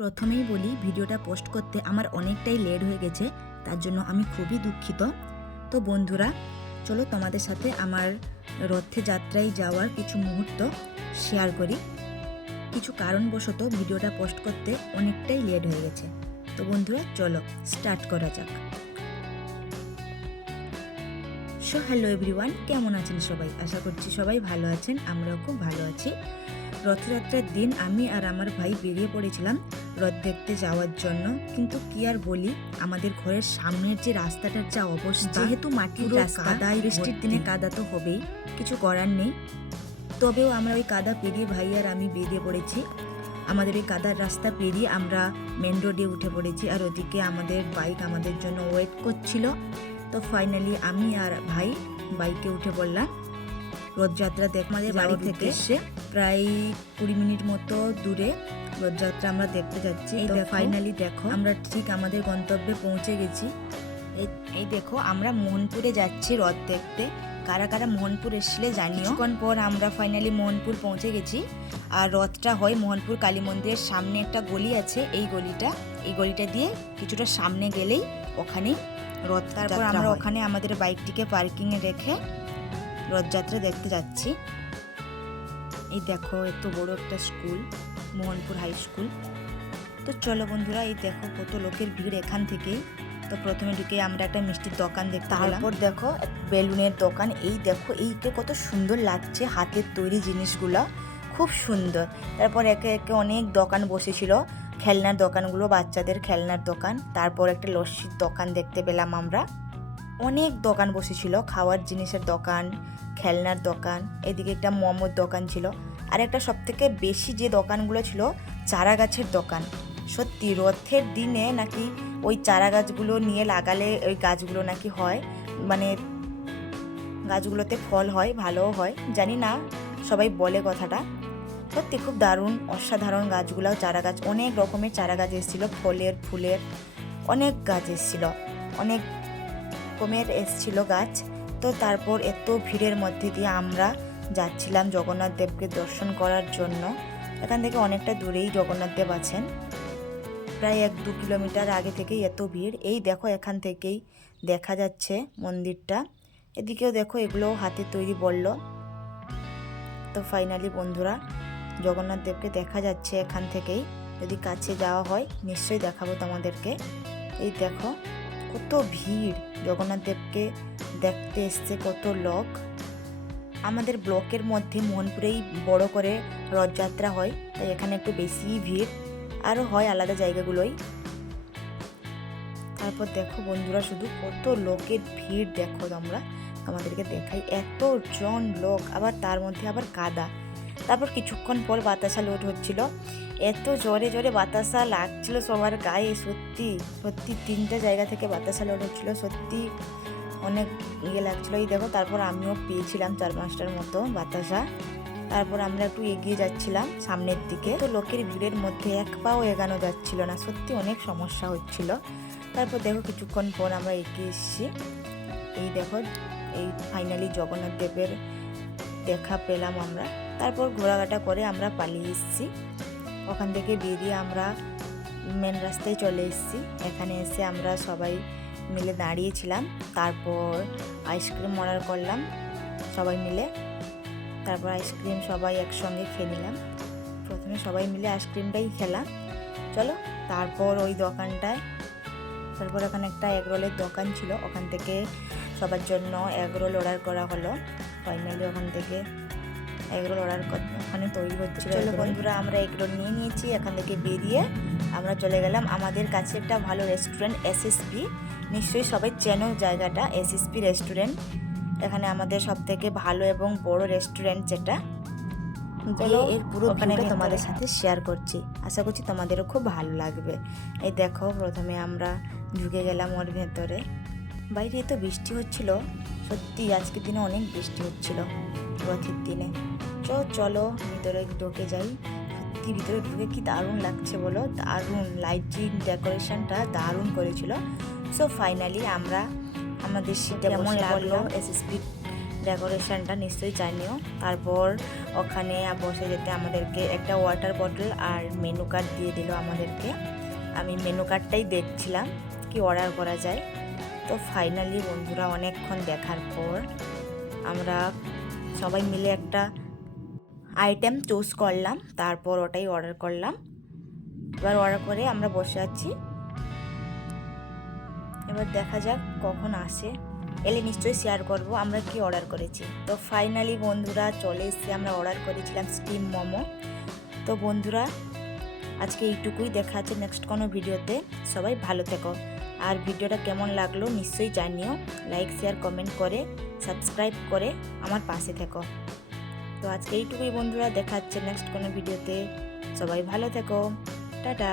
প্রথমেই বলি, ভিডিওটা পোস্ট করতে আমার অনেকটাই লেট হয়ে গেছে, তার জন্য আমি খুবই দুঃখিত। তো বন্ধুরা, চলো তোমাদের সাথে আমার রথযাত্রায় যাওয়ার কিছু মুহূর্ত শেয়ার করি। কিছু কারণবশত ভিডিওটা পোস্ট করতে অনেকটাই লেট হয়ে গেছে। তো বন্ধুরা, চলো স্টার্ট করা যাক। সো হ্যালো এভরিওয়ান কেমন আছেন সবাই? আশা করছি সবাই ভালো আছেন, আমরাও খুব ভালো আছি। রথযাত্রার দিন আমি আর আমার ভাই বেরিয়ে পড়েছিলাম রথ দেখতে যাওয়ার জন্য। কিন্তু কি আর বলি আমাদের ঘরের সামনের যে রাস্তাটার যা অবস্থা যেহেতু মাটির কাদায় বৃষ্টির দিনে কাদা তো হবেই কিছু করার নেই। তবেও আমরা ওই কাদা পেরিয়ে ভাই আর আমি বেরিয়ে পড়েছি। আমাদের ওই কাদার রাস্তা পেরিয়ে আমরা মেন রোডে উঠে পড়েছি আর ওদিকে আমাদের বাইক আমাদের জন্য ওয়েট করছিল। তো ফাইনালি আমি আর ভাই বাইকে উঠে পড়লাম। রথযাত্রা দেখ আমাদের বাড়ি থেকে এসে প্রায় কুড়ি মিনিট মতো দূরে রথযাত্রা আমরা দেখতে যাচ্ছি। এই ফাইনালি দেখো। আমরা ঠিক আমাদের গন্তব্যে পৌঁছে গেছি। এই- এই দেখো আমরা মোহনপুরে যাচ্ছি রথ দেখতে। কারা কারা মোহনপুর এসছিলে জানিও। কিছুক্ষণ পর আমরা ফাইনালি মোহনপুর পৌঁছে গেছি। আর রথটা হয় মোহনপুর কালী মন্দিরের সামনে একটা গলি আছে। এই গলিটা এই গলিটা দিয়ে কিছুটা সামনে গেলেই ওখানেই রথ তারপর আমরা ওখানে আমাদের বাইকটিকে পার্কিংয়ে রেখে রথযাত্রা দেখতে যাচ্ছি। এই দেখো, এত বড় একটা স্কুল মোহনপুর হাই স্কুল তো চলো বন্ধুরা, এই দেখো কত লোকের ভিড় এখান থেকেই। তো প্রথমে ঢুকে আমরা একটা মিষ্টির দোকান দেখতে তারপর দেখো বেলুনের দোকান। এই দেখো, এইটা কত সুন্দর লাগছে হাতের তৈরি জিনিসগুলো। খুব সুন্দর। তারপর একে একে অনেক দোকান বসেছিল। খেলনার দোকানগুলো, বাচ্চাদের খেলনার দোকান। তারপর একটা লস্যির দোকান দেখতে পেলাম আমরা। অনেক দোকান বসেছিল, খাওয়ার জিনিসের দোকান, খেলনার দোকান, এদিকে একটা মোমোর দোকান ছিল, আর একটা সবথেকে বেশি যে দোকানগুলো ছিল চারা গাছের দোকান। সত্যি রথের দিনে নাকি ওই চারা গাছগুলো নিয়ে লাগালে ওই গাছগুলো নাকি হয় মানে গাছগুলোতে ফল হয়, ভালোও হয়, জানি না, সবাই বলে কথাটা। সত্যি খুব দারুণ, অসাধারণ গাছগুলো চারা গাছ অনেক রকমের চারা গাছ এসেছিল, ফলের, ফুলের, অনেক গাছ এসেছিল, অনেক রকমের এসেছিল গাছ। তো তারপর এত ভিড়ের মধ্যে দিয়ে আমরা যাচ্ছিলাম জগন্নাথ দেবকে দর্শন করার জন্য। এখান থেকে অনেকটা দূরেই জগন্নাথ দেব আছেন। প্রায় এক দু কিলোমিটার আগে থেকেই এত ভিড়। এই দেখো এখান থেকেই দেখা যাচ্ছে মন্দিরটা। এদিকেও দেখো এগুলো হাতে তৈরি বলল। তো ফাইনালি বন্ধুরা, জগন্নাথ দেবকে দেখা যাচ্ছে এখান থেকেই। যদি কাছে যাওয়া হয়, নিশ্চয়ই দেখাবো তোমাদেরকে। এই দেখো কত ভিড় জগন্নাথ দেবকে দেখতে এসছে, কত লোক। আমাদের ব্লকের মধ্যে মোহনপুরেই বড় করে রথযাত্রা হয়, তাই এখানে একটু বেশিই ভিড়। আরও হয় আলাদা জায়গাগুলোই। তারপর দেখো বন্ধুরা, শুধু কত লোকের ভিড় দেখো তোমরা। আমাদেরকে দেখাই এত জন লোক, আবার তার মধ্যে আবার কাদা। তারপর কিছুক্ষণ পর বাতাসা লোড হচ্ছিল। এত জোরে জোরে বাতাসা লাগছিল সবার গায়ে, সত্যি। সত্যি তিনটে জায়গা থেকে বাতাসা লোড হচ্ছিল, সত্যি অনেক ইয়ে লাগছিল। এই দেখো, তারপর আমিও পেয়েছিলাম চার পাঁচটার মতো বাতাসা। তারপর আমরা একটু এগিয়ে যাচ্ছিলাম সামনের দিকে। তো লোকের ভিড়ের মধ্যে এক পাও এগানো যাচ্ছিল না, সত্যি অনেক সমস্যা হচ্ছিল। তারপর দেখো কিছুক্ষণ পর আমরা এগিয়ে এসেছি। এই দেখো, এই ফাইনালি জগন্নাথ দেবের দেখা পেলাম আমরা। তারপর ঘোরাঘাটা করে আমরা পালিয়ে এসেছি। ওখান থেকে বেরিয়ে আমরা মেন রাস্তায় চলে এসেছি। এখানে এসে আমরা সবাই মিলে দাঁড়িয়েছিলাম। তারপর আইসক্রিম অর্ডার করলাম সবাই মিলে। তারপর আইসক্রিম সবাই একসঙ্গে খেয়ে নিলাম। প্রথমে সবাই মিলে আইসক্রিমটাই খেলাম। চলো, তারপর ওই দোকানটায়, তারপর ওখানে একটা এগরোলের দোকান ছিল। ওখান থেকে সবার জন্য এগরোল অর্ডার করা হলো। ফাইনালি ওখান থেকে এগরোল অর্ডার ওখানে তৈরি হচ্ছিল চলো বন্ধুরা আমরা এগরোল নিয়ে নিয়েছি এখান থেকে বেরিয়ে আমরা চলে গেলাম। আমাদের কাছে একটা ভালো রেস্টুরেন্ট এসএসপি নিশ্চয়ই সবাই চেনো জায়গাটা এসএসপি রেস্টুরেন্ট এখানে আমাদের সব থেকে ভালো এবং বড় রেস্টুরেন্ট যেটা। গিয়ে এর পুরো ওখানে ভিউটা তোমাদের সাথে শেয়ার করছি। আশা করছি তোমাদেরও খুব ভালো লাগবে। এই দেখো প্রথমে আমরা ঢুকে গেলাম ওর ভেতরে। বাইরে তো বৃষ্টি হচ্ছিল। সত্যি আজকের দিনে অনেক বৃষ্টি হচ্ছিল। রথের দিনে চো চলো ভিতরে ঢুকে যাই। সত্যি ভিতরে ঢুকে কি দারুণ লাগছে বলো? দারুণ লাইটিং ডেকোরেশনটা দারুণ করেছিল। সো ফাইনালি আমরা আমাদের সেটা কেমন লাগল? এসএসপি ডেকোরেশনটা নিশ্চয়ই জানিও। তারপর ওখানে বসে যেতে আমাদেরকে একটা ওয়াটার বটল আর মেনু কার্ড দিয়ে দিল আমাদেরকে। আমি মেনু কার্ডটাই দেখছিলাম কি অর্ডার করা যায়। তো ফাইনালি বন্ধুরা অনেকক্ষণ দেখার পর আমরা সবাই মিলে একটা আইটেম চুজ করলাম, তারপর ওটাই অর্ডার করলাম। এবার অর্ডার করে আমরা বসে আছি। এবার দেখা যাক কখন আসে। এলে নিশ্চয়ই শেয়ার করব, আমরা কি অর্ডার করেছি। তো ফাইনালি বন্ধুরা চলে এসে আমরা অর্ডার করেছিলাম স্টিম মোমো তো বন্ধুরা, আজকে এইটুকুই দেখা আছে নেক্সট কোনো ভিডিওতে। সবাই ভালো থেকো। আর ভিডিওটা কেমন লাগল নিশ্চয়ই জানিও। লাইক শেয়ার কমেন্ট করে সাবস্ক্রাইব করে আমার পাশে থেকো। তো আজকে এইটুকুই বন্ধুরা দেখাচ্ছে নেক্সট কোনো ভিডিওতে সবাই ভালো থেকো। টাটা।